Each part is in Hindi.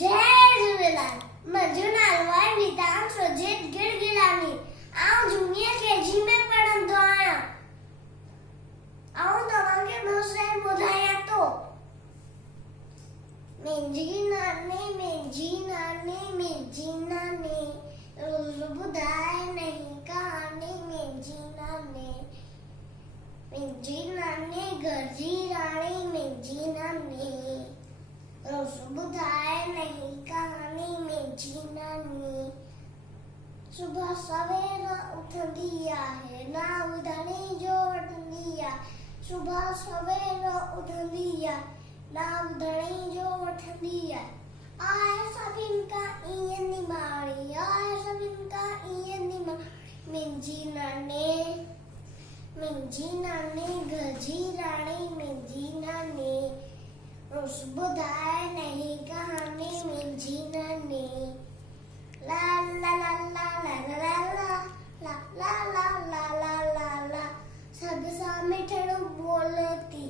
जय झूलेलाल। मुंहिंजो नालो आहे विधान सुजीत गिड़गिड़ानी। आउं जूनियर केजी में पढ़ंदो आहियां। आउं तव्हांखे ॿ शइ ॿुधायां थो। मुंहिंजी नानी रोज़ ॿुधाए नई कहानी। मुंहिंजी नानी घर जी राणी। मुंहिंजी नानी रोज़ ॿुधाए नई कहानी। मुंहिंजी नानी सुबह सवेर उथंदी आहे, नाम धणी जो वठंदी आहे। सुबह सवेर उथंदी आहे, नाम धणी जो वठंदी आहे। आहे सभिनि खां ईअं निमाणी, आहे सभिनि खां ईअं निमाणी। मुंहिंजी नानी घर जी राणी। मुंहिंजी नानी रोज़ ॿुधाए नई कहानी। मुंहिंजी नानी ला ला ला ला ला ला ला ला ला ला ला ला ला ला सब सां मिठड़ो बोलती,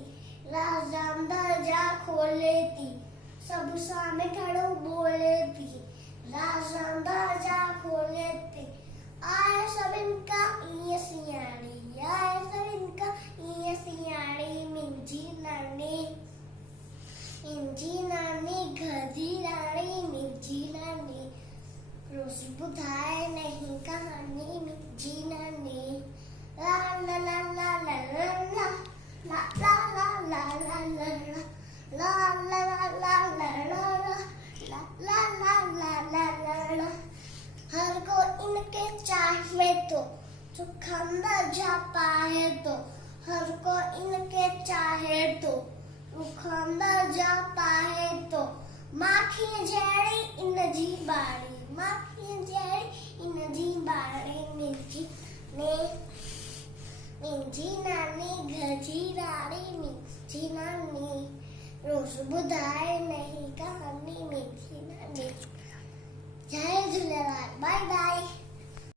राज़ां दरजा खोलती। सब सां मिठड़ो बोलती, राज़ां दरजा खोलती। आहे सभिनि खां ईअं सियाणी, आहे सभिनि खां ईअं सियाणी। मुंहिंजी नानी घर जी राणी। मुंहिंजी नानी रोज़ ॿुधाए नई कहानी। मुंहिंजी नानी ला ला ला ला ला ला ला ला ला ला ला ला ला ला ला ला ला ला। हर को इनके चाहे तो, जो खंदर जा पाए तो। हर को इनके चाहे तो, खंदर जा पाए तो। माखी जहिड़ी इन जी बाड़ी, माखी जहिड़ी इन जी बाड़ी। मुंहिंजी नानी घर जी राणी। मुंहिंजी नानी रोज़ ॿुधाए नई